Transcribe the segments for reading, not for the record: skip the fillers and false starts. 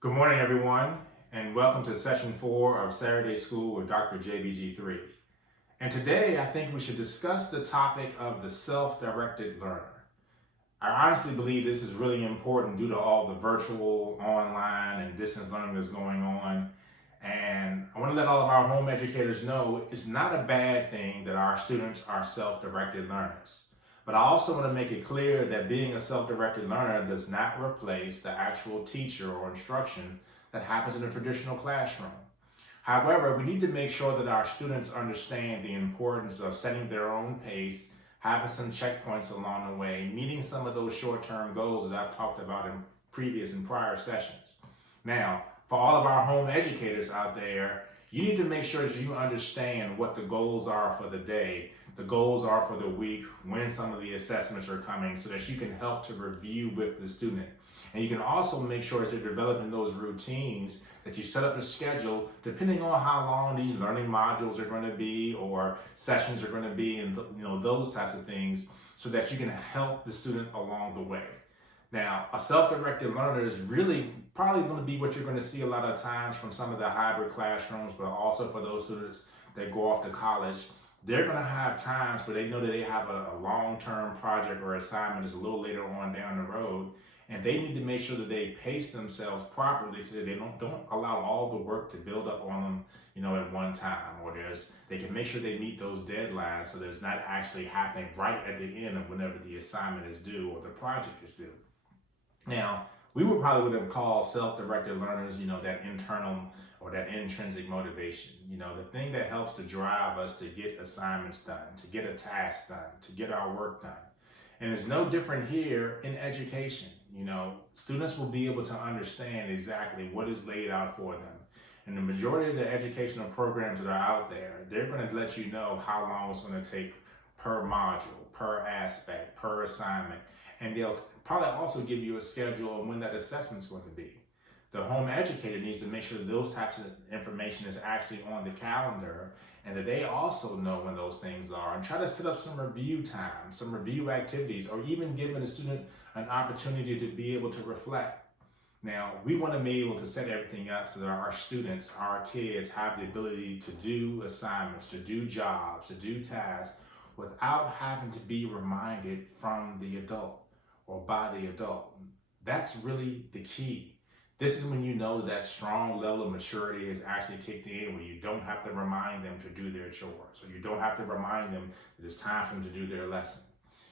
Good morning, everyone, and welcome to session 4 of Saturday School with Dr. JBG3. And today, I think we should discuss the topic of the self-directed learner. I honestly believe this is really important due to all the virtual, online, and distance learning that's going on. And I want to let all of our home educators know it's not a bad thing that our students are self-directed learners. But I also want to make it clear that being a self-directed learner does not replace the actual teacher or instruction that happens in a traditional classroom. However, we need to make sure that our students understand the importance of setting their own pace, having some checkpoints along the way, meeting some of those short-term goals that I've talked about in previous and prior sessions. Now, for all of our home educators out there, you need to make sure that you understand what the goals are for the day, the goals are for the week, when some of the assessments are coming, so that you can help to review with the student. And you can also make sure that you're developing those routines, that you set up a schedule depending on how long these learning modules are going to be or sessions are going to be, and those types of things, so that you can help the student along the way. Now, a self-directed learner is really probably going to be what you're going to see a lot of times from some of the hybrid classrooms, but also for those students that go off to college. They're going to have times where they know that they have a long-term project or assignment is a little later on down the road, and they need to make sure that they pace themselves properly so that they don't allow all the work to build up on them, at one time, or they can make sure they meet those deadlines so that it's not actually happening right at the end of whenever the assignment is due or the project is due. Now, we would have called self-directed learners, that internal or that intrinsic motivation, the thing that helps to drive us to get assignments done, to get a task done, to get our work done. And it's no different here in education. Students will be able to understand exactly what is laid out for them. And the majority of the educational programs that are out there, they're going to let you know how long it's going to take per module, per aspect, per assignment. And they'll probably also give you a schedule on when that assessment's going to be. The home educator needs to make sure that those types of information is actually on the calendar, and that they also know when those things are, and try to set up some review time, some review activities, or even giving the student an opportunity to be able to reflect. Now, we want to be able to set everything up so that our students, our kids, have the ability to do assignments, to do jobs, to do tasks, without having to be reminded from the adult or by the adult. That's really the key. This is when you know that strong level of maturity is actually kicked in, where you don't have to remind them to do their chores, or you don't have to remind them that it's time for them to do their lesson.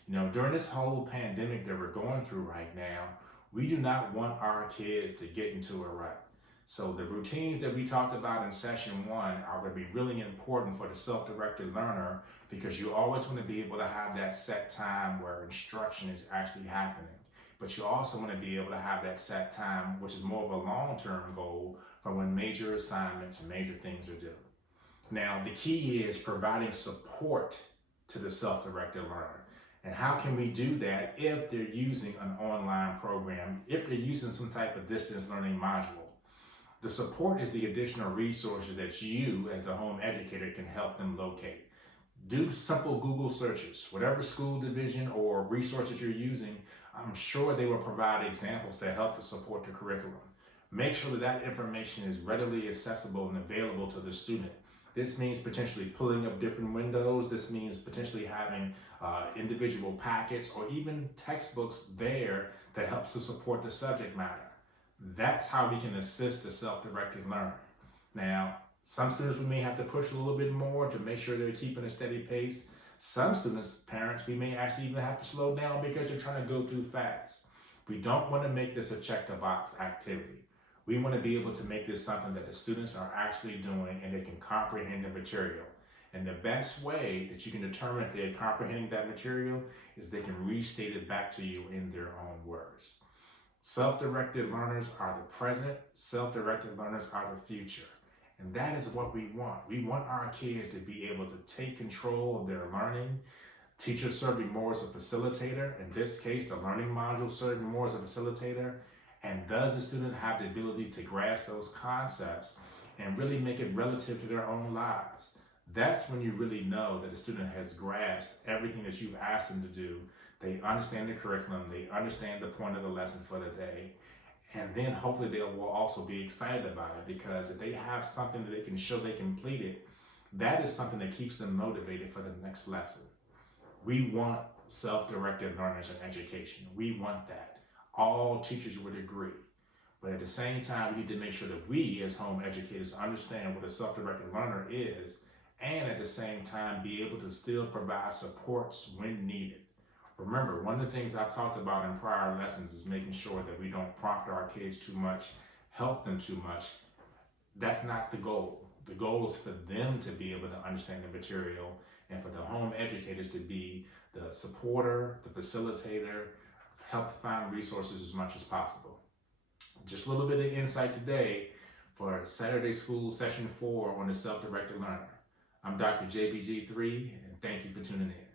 During this whole pandemic that we're going through right now, we do not want our kids to get into a rut. So the routines that we talked about in session 1 are going to be really important for the self-directed learner, because you always want to be able to have that set time where instruction is actually happening. But you also want to be able to have that set time, which is more of a long-term goal, for when major assignments and major things are due. Now, the key is providing support to the self-directed learner. And how can we do that if they're using an online program, if they're using some type of distance learning module? The support is the additional resources that you, as the home educator, can help them locate. Do simple Google searches. Whatever school division or resource that you're using, I'm sure they will provide examples to help to support the curriculum. Make sure that that information is readily accessible and available to the student. This means potentially pulling up different windows. This means potentially having individual packets or even textbooks there that helps to support the subject matter. That's how we can assist the self-directed learner. Now, some students we may have to push a little bit more to make sure they're keeping a steady pace. Some students, parents, we may actually even have to slow down because they're trying to go through fast. We don't want to make this a check-the-box activity. We want to be able to make this something that the students are actually doing and they can comprehend the material. And the best way that you can determine if they're comprehending that material is they can restate it back to you in their own words. Self-directed learners are the present, self-directed learners are the future. And that is what we want. We want our kids to be able to take control of their learning. Teachers serving more as a facilitator. In this case, the learning module serving more as a facilitator. And does the student have the ability to grasp those concepts and really make it relative to their own lives? That's when you really know that the student has grasped everything that you've asked them to do. They understand the curriculum. They understand the point of the lesson for the day. And then hopefully they will also be excited about it, because if they have something that they can show they completed, that is something that keeps them motivated for the next lesson. We want self-directed learners in education. We want that. All teachers would agree. But at the same time, we need to make sure that we as home educators understand what a self-directed learner is, and at the same time be able to still provide supports when needed. Remember, one of the things I've talked about in prior lessons is making sure that we don't prompt our kids too much, help them too much. That's not the goal. The goal is for them to be able to understand the material, and for the home educators to be the supporter, the facilitator, help find resources as much as possible. Just a little bit of insight today for Saturday School Session 4 on the Self-Directed Learner. I'm Dr. JBG3, and thank you for tuning in.